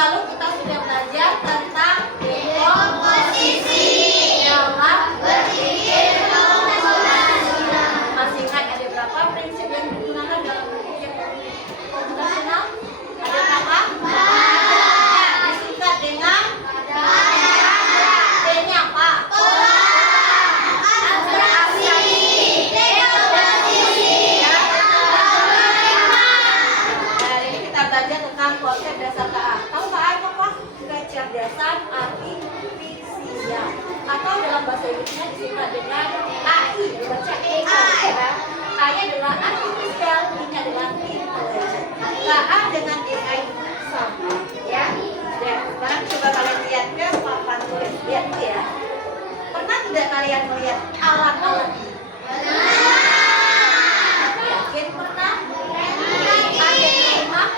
lalu kita sudah belajar tentang komposisi dalam berpikir komputasional. Masih ingat ada berapa prinsip yang digunakan dalam berpikir komputasional? Ada berapa? Ya, disingkat dengan D-nya apa? Belajar tentang konsep dasar KA. Tahu KA itu apa? Kecerdasan artifisial, atau dalam bahasa Inggrisnya disingkat dengan AI, dibaca AI ya. A-nya adalah artifisial, I-nya adalah intelligent. KA dengan AI sama ya. Dan sekarang coba kalian lihat ke papan tulis. Lihat tuh ya. Pernah tidak kalian melihat alat-alat ini? Yakin pernah? Ada di rumah?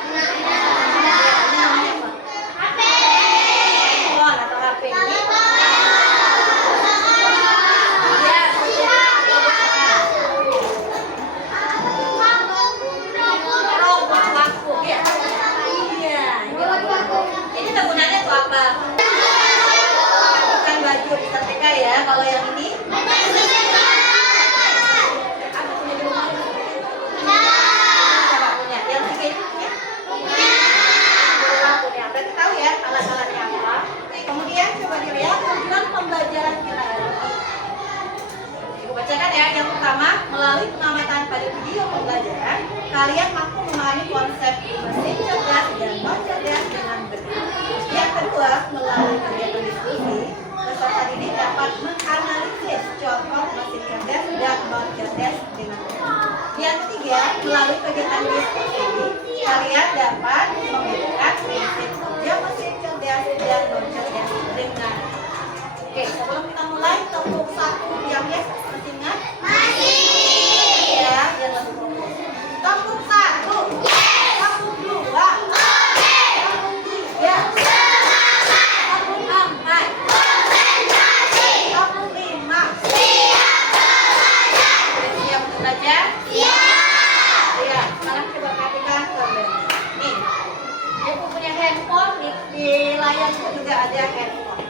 Ya, kalau yang ini aku punya di rumah. Siapa punya? Yang tiga itu punya? Aku punya. Berarti tahu ya alat-alatnya apa. Kemudian coba dilihat tujuan pembelajaran kita hari ini. Aku bacakan ya. Yang pertama, melalui pengamatan pada video pembelajaran, kalian mampu memahami konsep mesin cerdas dan non cerdas dengan benar. Yang kedua, melalui kegiatan diskusi, peserta didik dapat menganalisis contoh mesin cerdas dan non cerdas dengan benar. Yang ketiga, melalui kegiatan diskusi, kalian dapat membedakan prinsip kerja mesin cerdas dan non cerdas dengan. Oke, sebelum kita mulai, tepuk satu yang ya, masih ingat? Masih. Ya, yang lebih fokus. Tepuk satu. Tepuk dua. Tepuk tiga. Tepuk empat. Tepuk lima. Siap belajar? Siap. Ya, sekarang coba perhatikan gambar. Nih, ibu punya handphone, di layar itu juga ada handphone.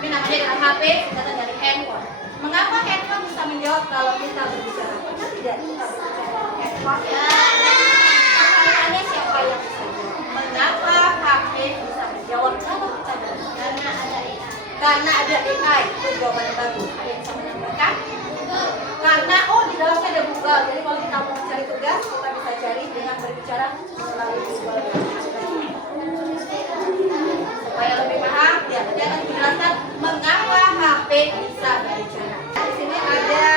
Ini namanya dengan HP, singkatan dari handphone. Mengapa handphone bisa menjawab kalau kita berbicara? Pernah tidak kita berbicara handphone? Pertanyaannya siapa yang bisa jawab? Mengapa HP bisa menjawab kalau kita berbicara? Karena ada AI. Itu jawaban yang bagus. Ada yang bisa menambahkan? Karena di dalamnya ada Google. Jadi kalau kita mau mencari tugas, kita bisa cari dengan berbicara melalui Google. Supaya lebih paham, ya nanti akan dijelaskan mengapa HP bisa berbicara. Di sini ada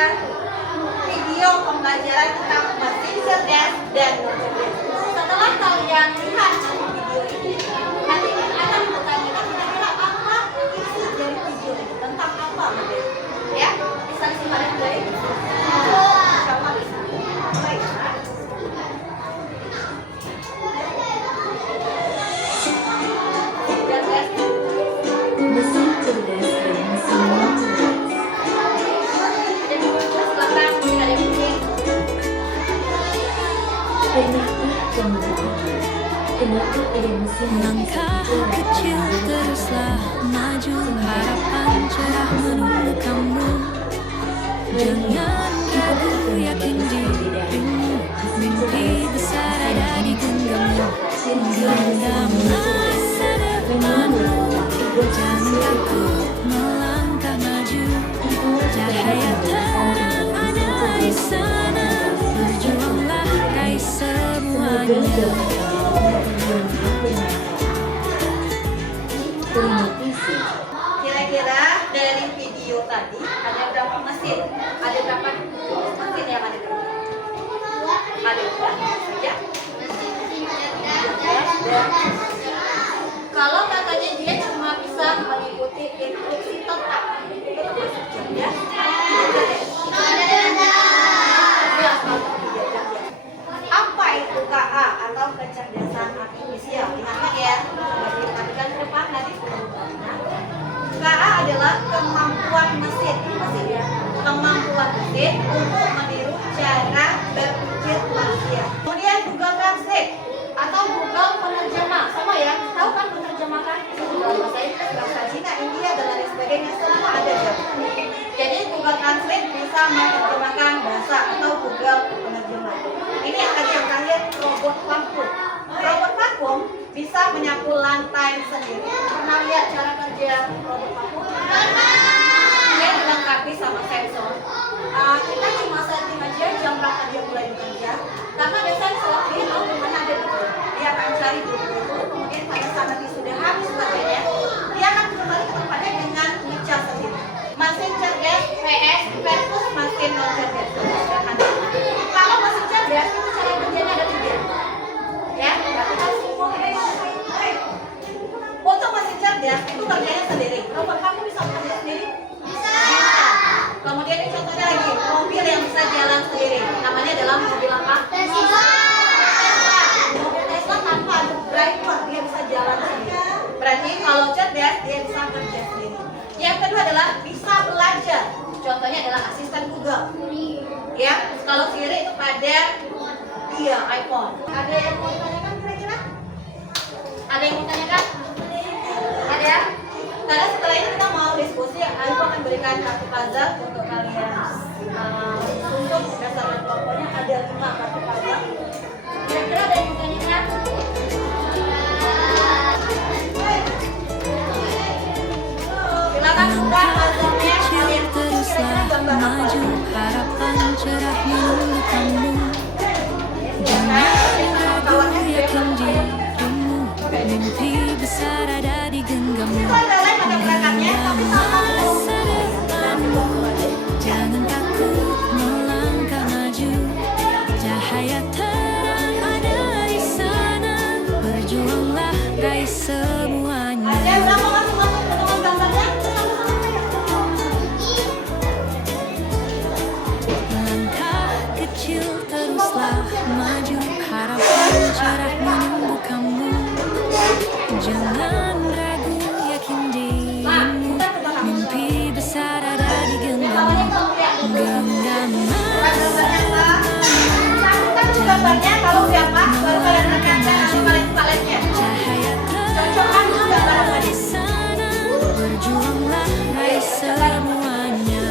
video pembelajaran tentang mesin cerdas dan non cerdas. Setelah kalian lihat video ini, nanti akan bertanyakan kira-kira apa isi dari video ini, tentang apa mungkin? Ya, bisa disimak dengan baik. Sama bisa. Baik. Mesin cerdas dan mesin non cerdas. Pernahkah kamu bertanya, kenapa ada mesin yang bisa Langkah bicara kecil dengan teruslah maju, harapan cerah menunggu kamu. Jangan ragu, yakin dirimu, mimpi besar ada di genggammu. Genggam masa depanmu, jangan takut melangkah maju. Cahaya terang ada di sana, berjuanglah raih semuanya. Terima kasih. Kira-kira dari video tadi ada berapa mesin? Ada berapa mesin yang ada di sini? Ada berapa saja? Kalau katanya dia cuma bisa mengikuti instruksi tetap, itu termasuk cerdas? Apa itu KA atau kecerdasan artifisial? Ingat ya, coba diperhatikan ke depan nanti KA adalah kemampuan mesin ya, kemampuan mesin untuk meniru cara berpikir manusia. Kemudian Google Translate atau Google penerjemah, sama ya, tahu kan penerjemah? menerjemahkan bahasa atau Google penerjemah. Ini yang tadi yang terakhir, robot vakum. Robot vakum bisa menyapu lantai sendiri. Pernah lihat cara kerja robot vakum? Dia dilengkapi sama sensor. Kita cuma setting aja jam berapa dia mulai bekerja. Karena ada sensor, dia tahu di mana ada buku. Dia akan cari buku itu, kemudian pada saat nanti sudah habis kerjanya, dia akan kembali ke tempatnya dengan ngecas sendiri. Mesin cerdas PS versus mesin non cerdas. Kalau mesin cerdas itu cara kerjanya ada 3. Ya, berarti harus untuk mesin cerdas itu kerjanya sendiri. Robot kamu bisa bekerja sendiri? Bisa. Kemudian ini contohnya lagi, mobil yang bisa jalan sendiri. Namanya adalah mobil apa? Tesla. Mobil Tesla tanpa ada driver, dia bisa jalan sendiri. Berarti kalau cerdas dia bisa kerja sendiri. Yang kedua adalah bisa belajar. Contohnya adalah asisten Google. Ya, kalau Siri itu pada dia iPhone. Ada yang mau ditanyakan kira-kira? Ada yang mau tanyakan? Ada? Karena setelah ini kita mau diskusi, Ayu akan berikan kartu puzzle untuk kalian untuk berdasarkan kelompoknya ada 5 kartu puzzle. Kira-kira ada yang mau tanyakan? Silakan buka puzzle-nya, kalian Teruslah maju, harapan cerah menunggu kamu. Jangan ragu, yakin dirimu, mimpi besar ada di genggammu. Hingga masa depanmu, jangan takut melangkah maju. Cahaya terang ada di sana, berjuanglah raih semuanya. ada berapa masing-masing potongan gambarnya? Langkah kecil teruslah maju, harapan cerah menunggu kamu. Jangan ragu, yakin dirimu, mimpi besar ada di genggammu. Genggam masa Gambarnya kalau siapa baru kalian rekankan atau kalian paletnya. cahaya Cocokkan terang gambar ada tadi. di sana, berjuanglah raih semuanya.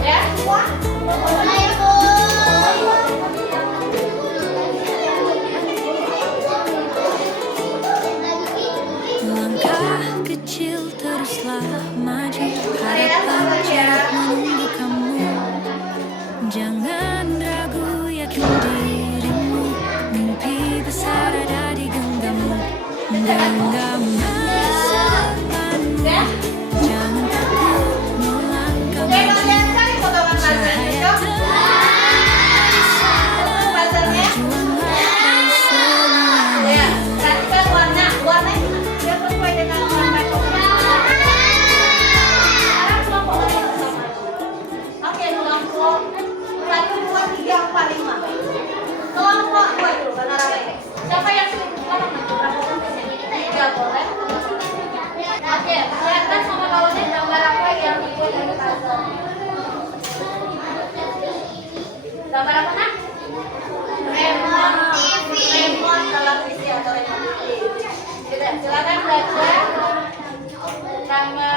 Ya. Langkah kecil teruslah maju, harapan cerah menunggu kamu. Jangan ragu, yakin dirimu, mimpi besar ada di genggammu. Genggam masa depanmu, jangan takut melangkah Oke, maju. kalian cari potongan puzzle-nya. Cahaya Cocok? Puzzle-nya. berjuanglah raih semuanya. Ya, perhatikan warna. Warnanya sudah sesuai dengan warna coklat. Sekarang kelompok lain bersama. Oke, kelompok 1, 2, 3, 4, 5. Kelompok 2 dulu, warna rame. Siapa yang sudah tiga boleh. Oke, lihatkan sama kawannya gambar apa yang dibuat dari puzzle. Gambar apa, Nak? Remote televisi atau remote TV. Silakan baca nama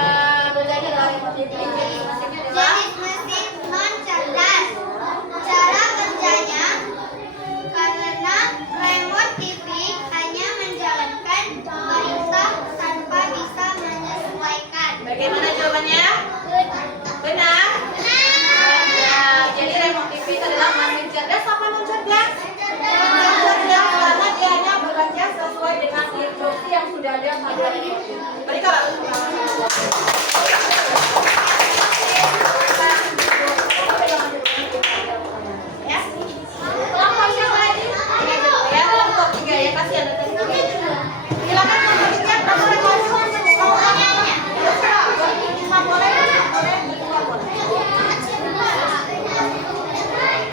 belajarnya adalah remote TV. Jadi mesinnya adalah Jenis mesin non cerdas. Cara kerjanya, karena remote TV hanya menjalankan perintah tanpa bisa menyesuaikan. bagaimana jawabannya? Benar? Ya, jadi remote TV itu adalah mesin cerdas apa non cerdas? Cerdas karena dia hanya bekerja sesuai dengan instruksi yang sudah ada pada remote TV. Berikan. Ya. Kelompok siapa lagi? Tiga dulu ya. Kelompok 3 ya, kasihan ada tiga. Silakan kelompok 3 kamu remote.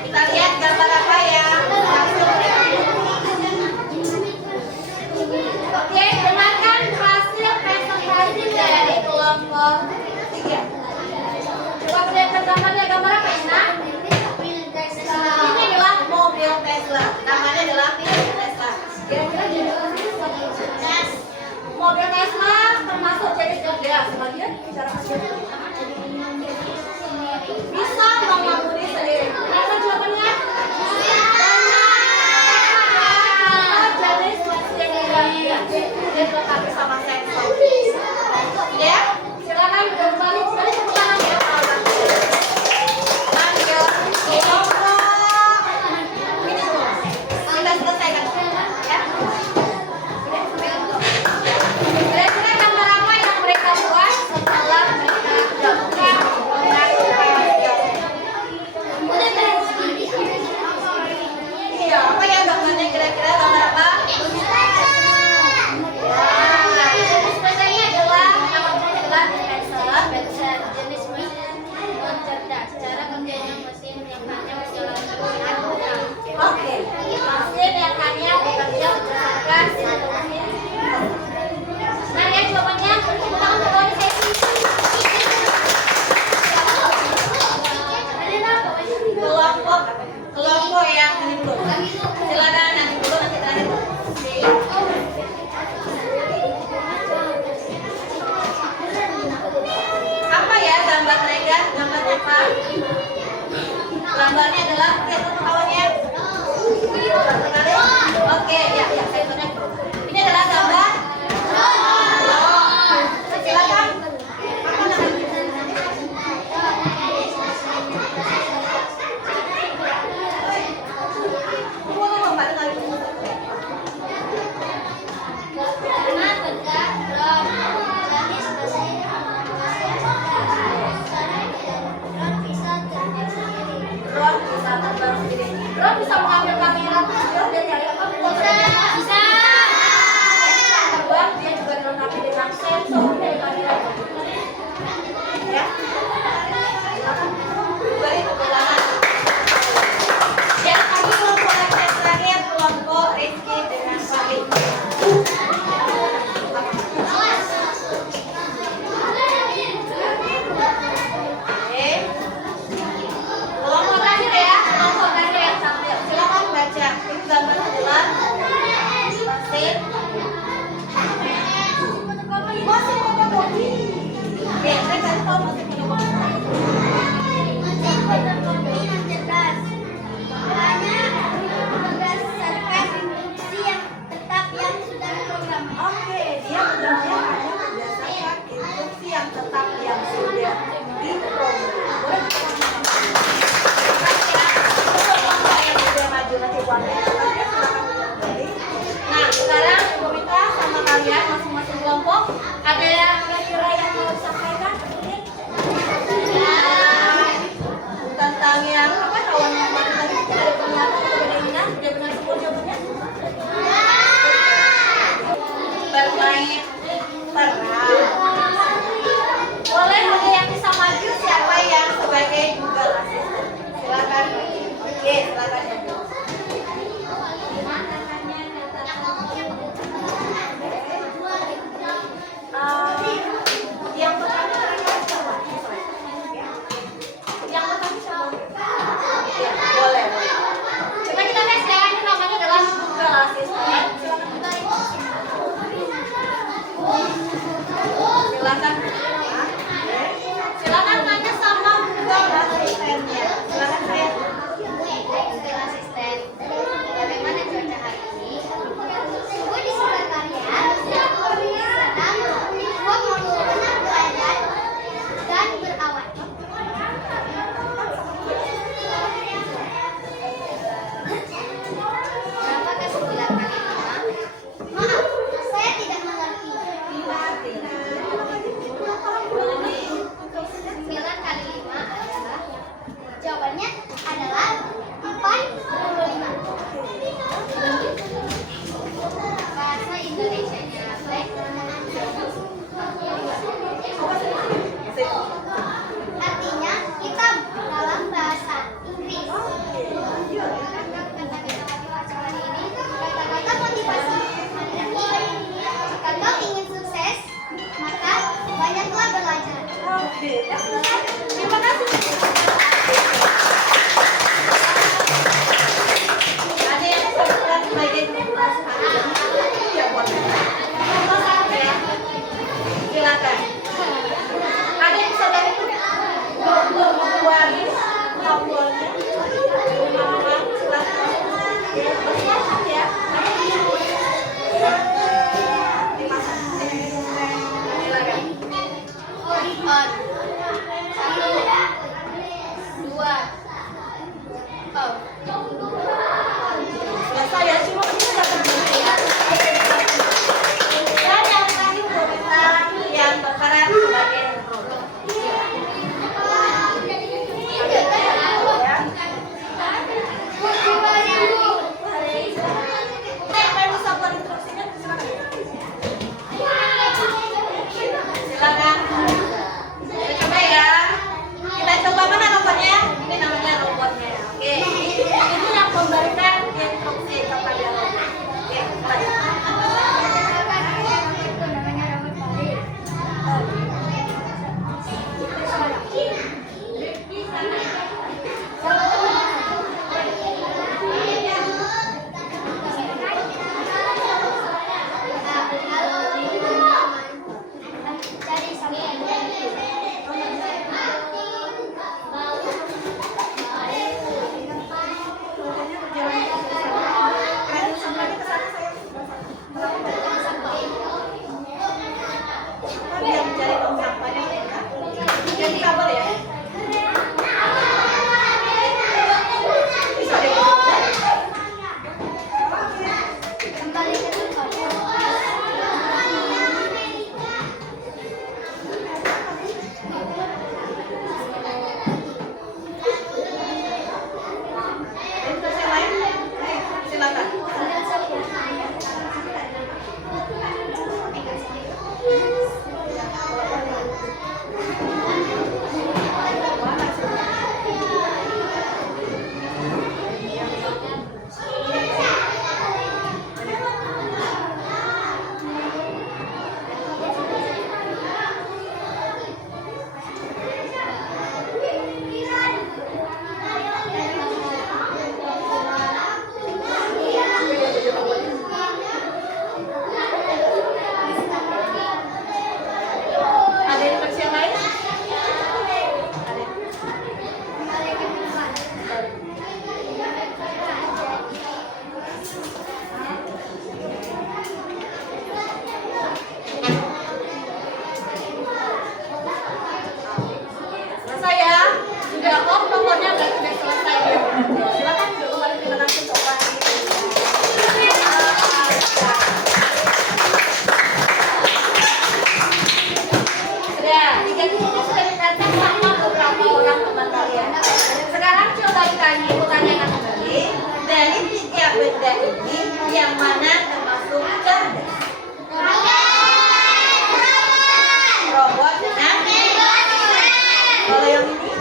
Kita lihat gambar apa ya. Oke, dengarkan hasil presentasi dari kelompok 3. Coba perlihatkan gambarnya. Gambar apa ini, Nak? Ini adalah mobil Tesla. Namanya adalah mobil Tesla. Kira-kira jadi mobil Tesla termasuk jenis ya sebagian bicara sendiri. Bisa mengemudi sendiri. Apa jawabannya? Jenis mesin yang dilengkapi sama sensor. Ya, silakan kembali tepuk tangan ya. Lanjut. Ini semua. Kita selesaikan ya. Kira-kira gambar apa yang mereka buat setelah mereka gabungkan dengan iya, apa ya gambarnya kira-kira gambar apa? Nah, jenis mesinnya adalah namanya adalah dispenser. Jenis mesin cerdas. Cara kerjanya mesin yang hanya berjalan dengan mudah. Oke, mesin yang hanya bekerja berdasarkan instruksi. Nah, ya jawabannya tangan ke bawah saya. Kelompok yang ini dulu. Silakan nanti dulu nanti terakhir. Apa ya gambar mereka? Gambar apa? Gambarnya adalah lihat kawannya. Oke, ya, saya tanya. Ini adalah gambar. Silakan. Apa namanya? Karena tegak drum. Jenis mesin drum bisa terbang sendiri. Drone bisa terbang sendiri. Drone bisa mengambil kamera video dan cari apa? Bisa. Selesai ya, cuma ini udah terbukti ya. Dan yang terakhir pemirsa yang berperan sebagai produk. Silakan. Kita coba ya. Kita coba mana robotnya? Ini namanya robotnya. Oke. Ini yang memberikan instruksi kepada robot. Oke, mulai. Dia mencari tong sampahnya ya. Jangan sabar ya. Bisa deh. Terus yang lain? Silakan. Ada instruksi yang lain? Selesai ya? Sudah off nomornya sudah selesai ya. Silakan kembali terima kasih Sobat. Sudah, 3 titik sudah ditantang sama beberapa orang teman kalian. Sekarang coba tanyakan kembali dari 3 benda ini yang mana termasuk cerdas? Robot dan kalau yang ini?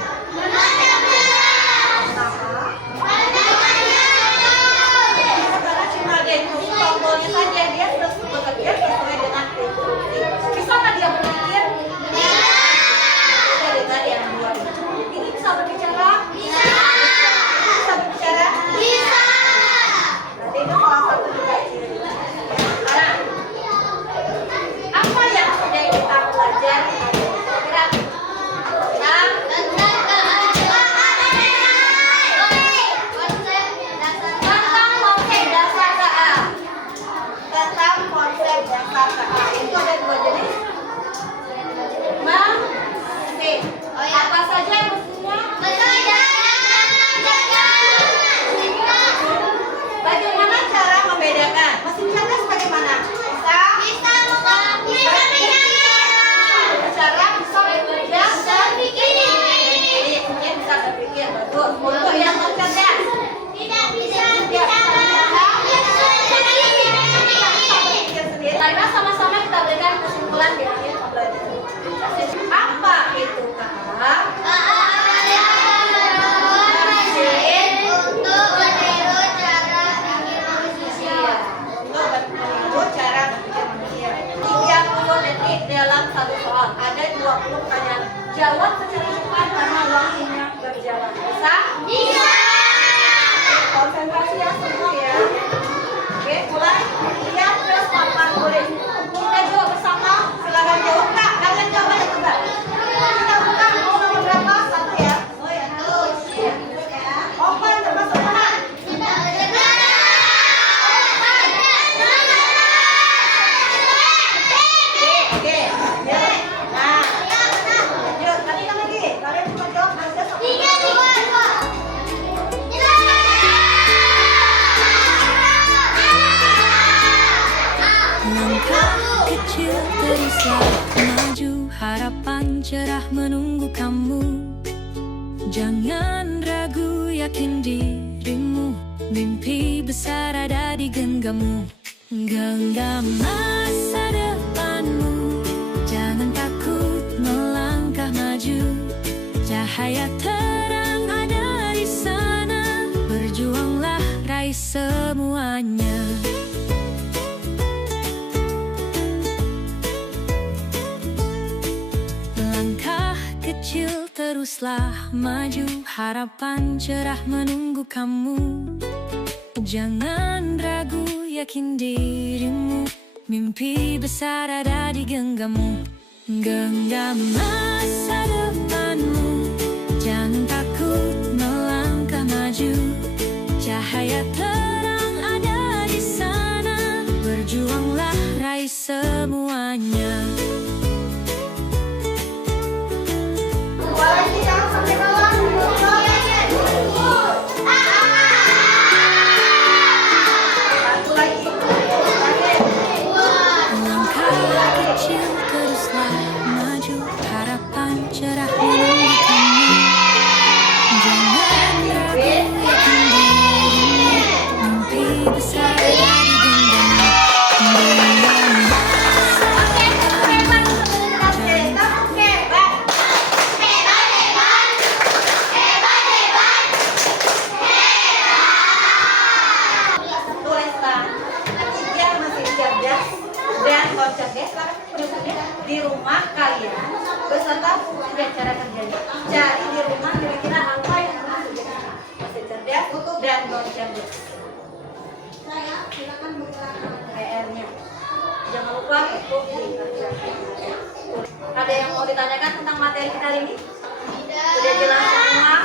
Karena cuma ada instruksi tombolnya saja, dia terus bekerja sesuai dengan instruksi. Bisa nggak dia berpikir? Dari tadi yang dua ini bisa berbicara? Bisa berbicara? Berarti itu salah satu juga ciri. Sekarang, apa yang sudah kita pelajari? Kira-kira tentang konsep dasar KA. Itu ada 2 jenis. Mesin. Apa saja mesinnya? Bagaimana cara membedakan? Mesin cerdas bagaimana? Bisa berbicara, bisa bekerja, bisa berpikir. Bagus. Untuk yang non cerdas? Karena sama-sama kita berikan kesimpulan di akhir pembelajaran. Apa itu Kak? Untuk meniru cara berpikir manusia. 30 detik dalam satu soal. Ada 20 pertanyaan. Jawab secara cepat karena waktunya berjalan. Bisa? Konsentrasi ya semua ya. Oke, mulai. Lihat terus papan tulis. Kita jawab bersama. Silakan jawab Kak. Jangan jawab yang tebak. Kita buka mau nomor berapa? 1 ya. Oh ya, terus. Open termasuk mana? Oke. Ya. Nah. Lanjut. Kalian lagi. Kalian cuma jawab aja. 3, 2, 2. cerah menunggu kamu. Jangan ragu, yakin dirimu. Mimpi besar ada di genggammu. Genggam masa depanmu. Jangan takut melangkah maju. Cahaya terang ada di sana. Berjuanglah, raih semuanya. Langkah kecil teruslah maju. Harapan cerah menunggu kamu. Jangan ragu, yakin dirimu. Mimpi besar ada di genggammu. Genggam masa depanmu. Jangan takut melangkah maju. Cahaya terang ada di sana. Berjuanglah, raih semuanya. Satu lagi. Langkah kecil teruslah maju. Harapan cerah menunggu kamu. Jangan ragu, yakin dirimu. Mimpi besar ada di genggammu. Genggam masa depanmu. Tulislah biar masih cerdas dan koncerdas di rumah kalian beserta fungsi dan cara kerjanya. Cari di rumah kira-kira apa yang masih cerdas dan koncerdas. Silakan PR-nya. Jangan lupa untuk dikerjakan. Ada yang mau ditanyakan tentang materi kita hari ini? Sudah jelas semua?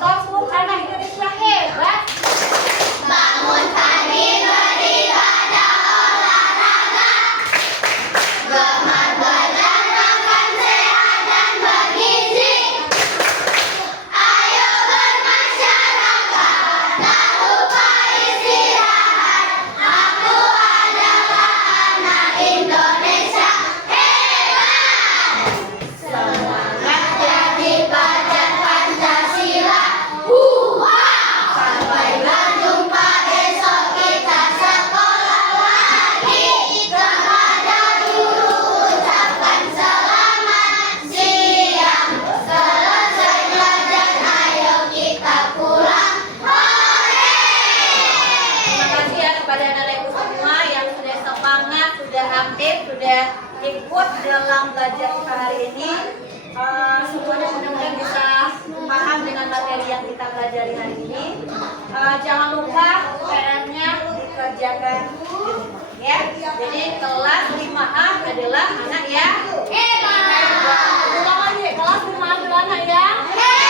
Top anak Indonesia hebat. Bangun pagi beribadah olahraga. Gemar badan makan sehat dan bergizi. Ayo bermasyarakat, tak lupa istirahat. Aku adalah anak Indonesia hebat. Semangat jadi pelajar Pancasila. Sampai berjumpa besok kita sekolah lagi. Kepada guru ucapkan selamat siang. Selesai belajar, ayo kita pulang. Hore! Terima kasih ya kepada anak-anak ibu semua yang sudah semangat, sudah aktif, sudah ikut dalam belajar kita hari ini. Semuanya mudah-mudahan bisa paham dengan materi yang kita pelajari hari ini. Jangan lupa PR-nya dikerjakan di rumah ya. Jadi kelas 5A adalah anak yang hebat. Ulang lagi, kelas 5A adalah anak yang hebat.